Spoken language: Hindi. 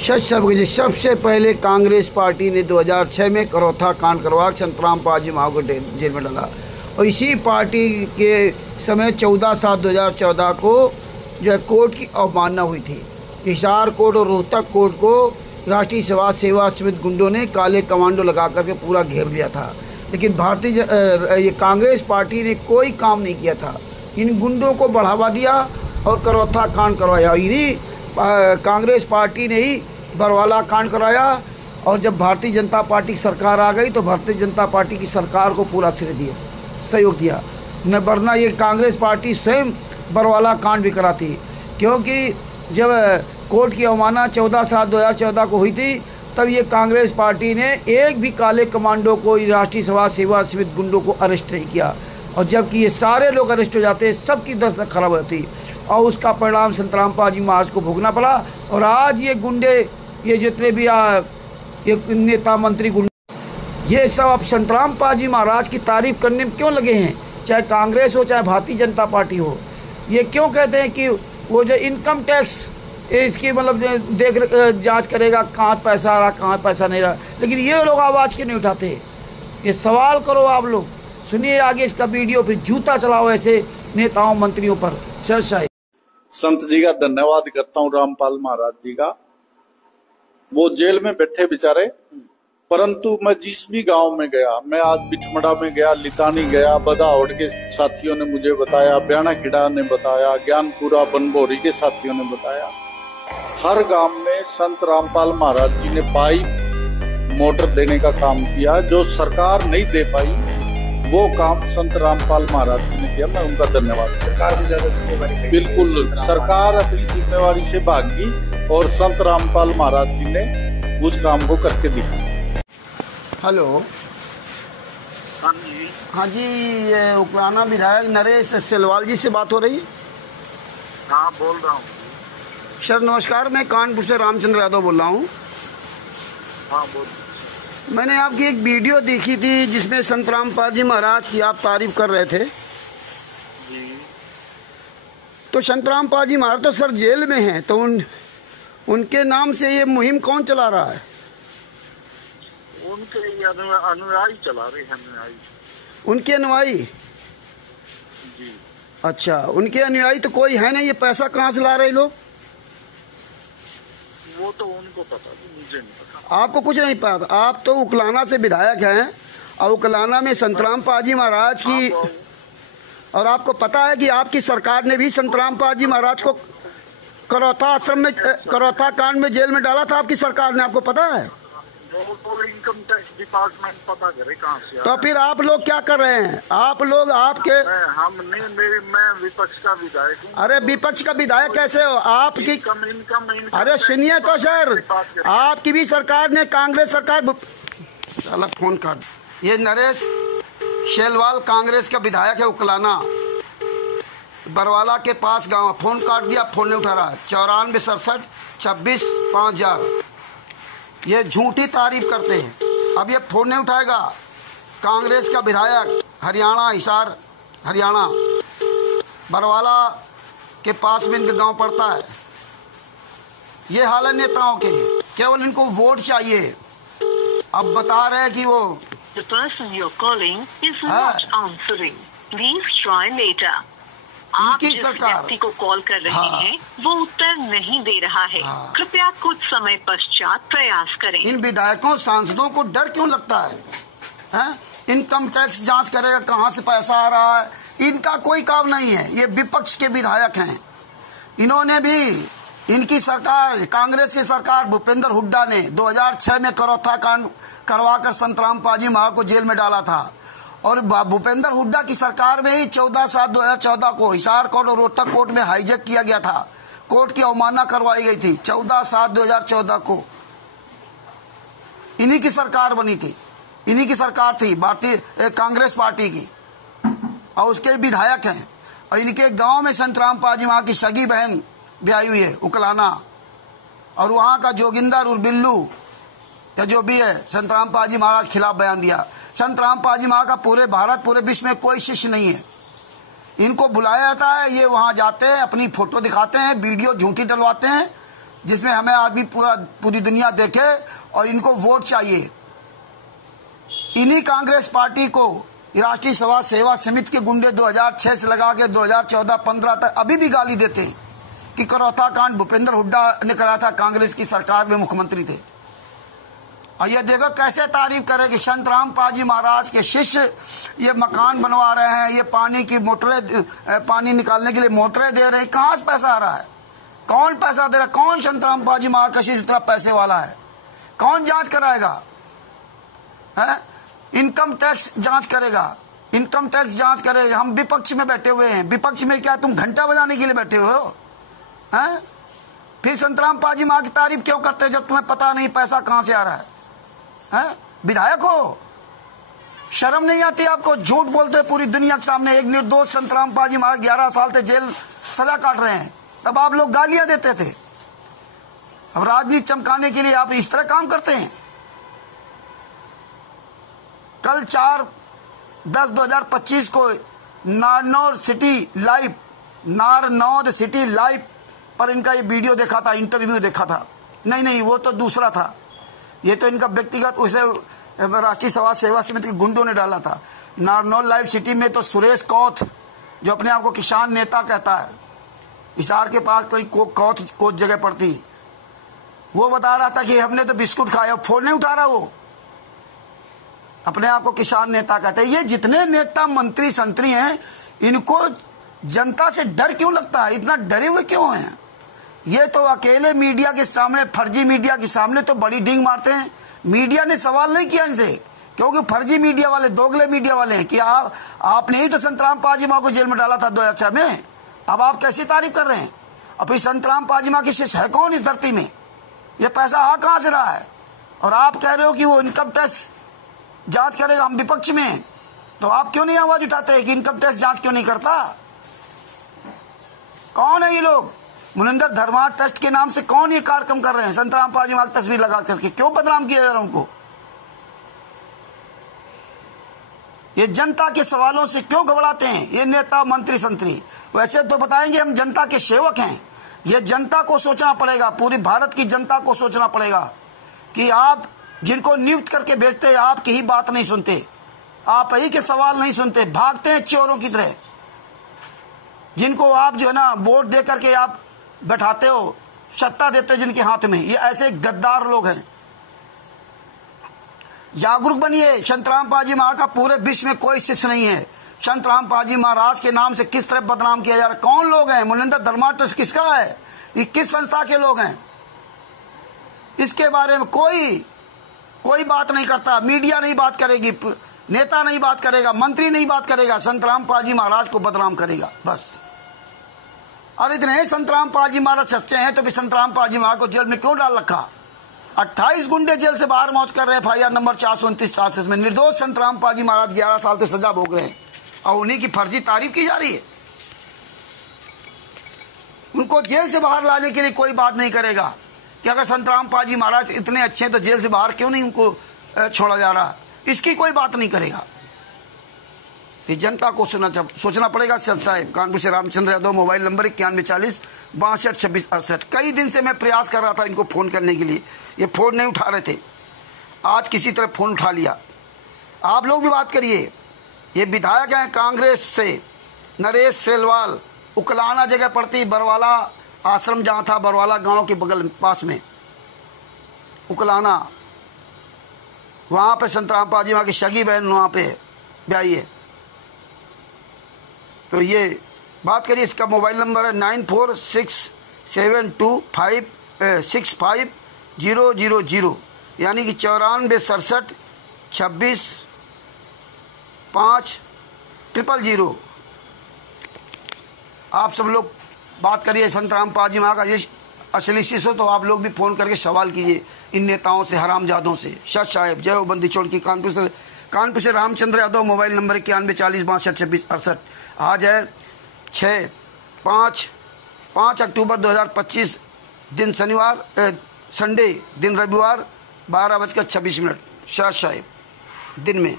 सबसे पहले कांग्रेस पार्टी ने 2006 में करौथा कांड करवा संतराम पाजी माओ को जेल में डाला और इसी पार्टी के समय 14/7/2014 को जो है कोर्ट की अवमानना हुई थी। हिसार कोर्ट और रोहतक कोर्ट को राष्ट्रीय समाज सेवा समिति गुंडों ने काले कमांडो लगा करके पूरा घेर लिया था, लेकिन ये कांग्रेस पार्टी ने कोई काम नहीं किया था। इन गुंडों को बढ़ावा दिया और करौथा कांड करवाया। इन्हीं कांग्रेस पार्टी ने ही बरवाला कांड कराया और जब भारतीय जनता पार्टी की सरकार आ गई तो भारतीय जनता पार्टी की सरकार को पूरा सहयोग दिया न, वरना ये कांग्रेस पार्टी स्वयं बरवाला कांड भी कराती, क्योंकि जब कोर्ट की अवमानना 14/7/2014 को हुई थी तब ये कांग्रेस पार्टी ने एक भी काले कमांडो को, राष्ट्रीय समाज सेवा समिति गुंडों को अरेस्ट नहीं किया, और जबकि ये सारे लोग अरेस्ट हो जाते, सबकी दशा खराब होती और उसका परिणाम संतराम पाजी महाराज को भोगना पड़ा। और आज ये गुंडे, ये जितने भी ये नेता मंत्री गुंडे, ये सब अब संतराम पाजी महाराज की तारीफ करने में क्यों लगे हैं, चाहे कांग्रेस हो चाहे भारतीय जनता पार्टी हो। ये क्यों कहते हैं कि वो जो इनकम टैक्स इसकी मतलब जांच करेगा, कहाँ पैसा आ रहा कहाँ पैसा नहीं रहा, लेकिन ये लोग आवाज़ क्यों नहीं उठाते। ये सवाल करो आप लोग, सुनिए आगे इसका वीडियो, फिर जूता चलाओ ऐसे नेताओं मंत्रियों पर। शाही संत जी का धन्यवाद करता हूँ, रामपाल महाराज जी का। वो जेल में बैठे बेचारे, परंतु मैं जिस भी गांव में गया, मैं आज बिठमड़ा में गया, लितानी गया, बदाौड़ के साथियों ने मुझे बताया, ब्याना खिड़ा ने बताया, ज्ञानपुरा बनभोरी के साथियों ने बताया, हर गांव में संत रामपाल महाराज जी ने पाइप मोटर देने का काम किया। जो सरकार नहीं दे पाई वो काम संत रामपाल महाराज जी ने किया। मैं उनका धन्यवाद। सरकार से ज्यादा जिम्मेवारी, बिल्कुल सरकार अपनी जिम्मेवारी से भागी और संत रामपाल महाराज जी ने उस काम को करके दिखाया। हेलो, हाँ जी, ये उकलाना विधायक नरेश सेलवाल जी से बात हो रही है? हाँ, बोल रहा हूँ सर। नमस्कार, मैं कानपुर से रामचंद्र यादव बोल रहा हूँ। हाँ, बोल। मैंने आपकी एक वीडियो देखी थी जिसमें संतराम पाजी महाराज की आप तारीफ कर रहे थे जी। तो संतराम पाजी महाराज तो सर जेल में हैं, तो उनके नाम से ये मुहिम कौन चला रहा है? उनके अनुयायी चला रहे हैं। अनुयायी, उनके अनुयायी जी। अच्छा, उनके अनुयायी तो कोई है नहीं, ये पैसा कहाँ से ला रहे लोग? वो तो उनको पता, मुझे नहीं पता। आपको कुछ नहीं पता? आप तो उकलाना से विधायक हैं और उकलाना में संतराम पाजी महाराज की, और आपको पता है कि आपकी सरकार ने भी संतराम पाजी महाराज को करौथा आश्रम में, करौथा कांड में जेल में डाला था आपकी सरकार ने, आपको पता है? तो इनकम टैक्स डिपार्टमेंट पता करे कहाँ से। तो फिर आप लोग क्या कर रहे हैं? आप लोग आपके मैं विपक्ष का विधायक हूँ। अरे विपक्ष का विधायक कैसे हो? आपकी इनकम अरे सुनिए तो सर, आपकी भी सरकार ने, कांग्रेस सरकार, साला फोन काट। ये नरेश सेलवाल कांग्रेस का विधायक है, उकलाना बरवाला के पास गांव। फोन काट दिया, फोन नहीं उठा रहा। 94 67 26 5000। ये झूठी तारीफ करते हैं। अब ये फोन नहीं उठाएगा। कांग्रेस का विधायक, हरियाणा, हिसार हरियाणा, बरवाला के पास में इनका गांव पड़ता है। ये हाल है नेताओं के, केवल इनको वोट चाहिए। अब बता रहे हैं कि वो The person you're calling is not answering. Please try later. आप जिस व्यक्ति को कॉल कर रहे हैं वो उत्तर नहीं दे रहा है। कृपया कुछ समय पश्चात प्रयास करें। इन विधायकों सांसदों को डर क्यों लगता है? इनकम टैक्स जांच करेगा, कहाँ से पैसा आ रहा है, इनका कोई काम नहीं है। ये विपक्ष के विधायक हैं। इन्होंने भी, इनकी सरकार, कांग्रेस की सरकार, भूपेंद्र हुड्डा ने 2006 में करौथा कांड करवाकर संतराम पाजी महाराज को जेल में डाला था, और भूपेंद्र हुड्डा की सरकार में ही 14/7/2014 को हिसार कोर्ट और रोहतक कोर्ट में हाईजैक किया गया था। कोर्ट की अवमानना करवाई गई थी 14/7/2014 को। इन्हीं की सरकार बनी थी, इन्हीं की सरकार थी भारतीय कांग्रेस पार्टी की, और उसके विधायक हैं। और इनके गांव में संतराम पाजी महाराज की सगी बहन ब्याही हुई है, उकलाना, और वहां का जोगिंदर और बिल्लू या जो भी है, संतराम पाजी महाराज खिलाफ बयान दिया। संतराम पाजी महाराज का पूरे भारत, पूरे विश्व में कोई शिष्य नहीं है। इनको बुलाया जाता है, ये वहां जाते हैं, अपनी फोटो दिखाते हैं, वीडियो झूठी डलवाते हैं, जिसमें हमें आदमी पूरी दुनिया देखे और इनको वोट चाहिए। इन्हीं कांग्रेस पार्टी को राष्ट्रीय समाज सेवा समिति के गुंडे 2006 से लगा के 2014-15 तक अभी भी गाली देते हैं कि करौथा कांड भूपेंद्र हुड्डा ने कराया था, कांग्रेस की सरकार में मुख्यमंत्री थे। और ये देखो कैसे तारीफ करे कि संतराम पाजी महाराज के शिष्य ये मकान बनवा रहे हैं, ये पानी की मोटरें, पानी निकालने के लिए मोटरें दे रहे हैं। कहाँ से पैसा आ रहा है? कौन पैसा दे रहा है? कौन संतराम पाजी महाराज का शिष्य इतना पैसे वाला है? कौन जांच कराएगा? इनकम टैक्स जांच करेगा, इनकम टैक्स जांच करेगा। हम विपक्ष में बैठे हुए हैं। विपक्ष में क्या तुम घंटा बजाने के लिए बैठे हुए हो? हैं? फिर संतराम पाजी महाराज की तारीफ क्यों करते हो जब तुम्हें पता नहीं पैसा कहां से आ रहा है? हैं? विधायक हो, शर्म नहीं आती आपको? झूठ बोलते हो पूरी दुनिया के सामने। एक निर्दोष संतराम पाजी महाराज 11 साल से जेल सजा काट रहे हैं, तब आप लोग गालियां देते थे। अब राजनीति चमकाने के लिए आप इस तरह काम करते हैं। कल 4/10/2025 को नारनौद सिटी लाइव पर इनका ये वीडियो देखा था, इंटरव्यू देखा था। नहीं, वो तो दूसरा था। ये तो इनका व्यक्तिगत उसे राष्ट्रीय समाज सेवा समिति के गुंडों ने डाला था। नारनौद लाइव सिटी में तो सुरेश कौथ, जो अपने आप को किसान नेता कहता है, हिसार के पास कोई कोच जगह पड़ती, वो बता रहा था कि हमने तो बिस्कुट खाया। फोन नहीं उठा रहा, वो अपने आप को किसान नेता कहते हैं। ये जितने नेता मंत्री संतरी हैं, इनको जनता से डर क्यों लगता है? इतना डरे हुए क्यों हैं? ये तो अकेले मीडिया के सामने, फर्जी मीडिया के सामने तो बड़ी डींग मारते हैं। मीडिया ने सवाल नहीं किया इनसे, क्योंकि फर्जी मीडिया वाले, दोगले मीडिया वाले हैं कि आपने ही तो संतराम पाजी महाराज को जेल में डाला था 2006 में। अब आप कैसी तारीफ कर रहे हैं? और फिर संतराम पाजी महाराज की शिष्य है कौन इस धरती में? ये पैसा आ कहां से रहा है? और आप कह रहे हो कि वो इनकम टैक्स जांच करेगा। हम विपक्ष में हैं, तो आप क्यों नहीं आवाज उठाते हैं कि इनकम टैक्स जांच क्यों नहीं करता? कौन है ये लोग? मुनिंदर धर्मार्थ ट्रस्ट के नाम से कौन ये कार्यक्रम कर रहे हैं? संतराम पाजी महाराज तस्वीर लगा करके क्यों बदनाम किया जा रहा है उनको? ये जनता के सवालों से क्यों घबराते हैं ये नेता मंत्री संतरी? वैसे तो बताएंगे हम जनता के सेवक हैं। ये जनता को सोचना पड़ेगा, पूरी भारत की जनता को सोचना पड़ेगा कि आप जिनको नियुक्त करके भेजते हैं, आपकी ही बात नहीं सुनते, आप ही के सवाल नहीं सुनते, भागते हैं चोरों की तरह। जिनको आप जो है ना वोट दे करके आप बैठाते हो, सत्ता देते हो जिनके हाथ में, ये ऐसे गद्दार लोग हैं। जागरूक बनिए। संतराम पाजी महाराज का पूरे विश्व में कोई शिष्य नहीं है। संतराम पाजी महाराज के नाम से किस तरह बदनाम किया जा रहा है? कौन लोग हैं? मुनिंदर धर्मार्थ ट्रस्ट किसका है? ये किस संस्था के लोग हैं? इसके बारे में कोई बात नहीं करता। मीडिया नहीं बात करेगी, नेता नहीं बात करेगा, मंत्री नहीं बात करेगा, संतराम पाजी महाराज को बदनाम करेगा बस। और इतने संतराम पाजी महाराज सच्चे हैं तो भी संतराम पाजी महाराज को जेल में क्यों डाल रखा? 28 गुंडे जेल से बाहर मौज कर रहे हैं। FIR नंबर 429 में निर्दोष संतराम पाजी महाराज 11 साल से सजा भोग रहे हैं और उन्हीं की फर्जी तारीफ की जा रही है। उनको जेल से बाहर लाने के लिए कोई बात नहीं करेगा कि अगर संतराम पाजी महाराज इतने अच्छे हैं तो जेल से बाहर क्यों नहीं उनको छोड़ा जा रहा? इसकी कोई बात नहीं करेगा। ये जनता को सोचना पड़ेगा। साहब कानपुर से रामचंद्र यादव, मोबाइल नंबर 9140 62 26 68। कई दिन से मैं प्रयास कर रहा था इनको फोन करने के लिए, ये फोन नहीं उठा रहे थे। आज किसी तरह फोन उठा लिया। आप लोग भी बात करिए। ये विधायक हैं कांग्रेस से, नरेश सेलवाल, उकलाना जगह पड़ती, बरवाला आश्रम जहां था, बरवाला गांव के बगल पास में उकलाना, वहां पे संतराम पाजी महाराज की सगी बहन वहां पे ब्याई है। तो ये बात करिए। इसका मोबाइल नंबर है 9467265000, यानी कि 94 67 26 5 000। आप सब लोग बात करिए। संतराम पाजी महाराज का ये असली शिष्य हो तो आप लोग भी फोन करके सवाल कीजिए इन नेताओं से, हरामजादों से। सच साहेब, जय हो बंदी छोड़ की। कानपुर से रामचंद्र यादव, मोबाइल नंबर 9140 62 26 68। आज है 5 अक्टूबर 2025, दिन शनिवार, संडे, दिन रविवार, 12:26। सच साहेब दिन में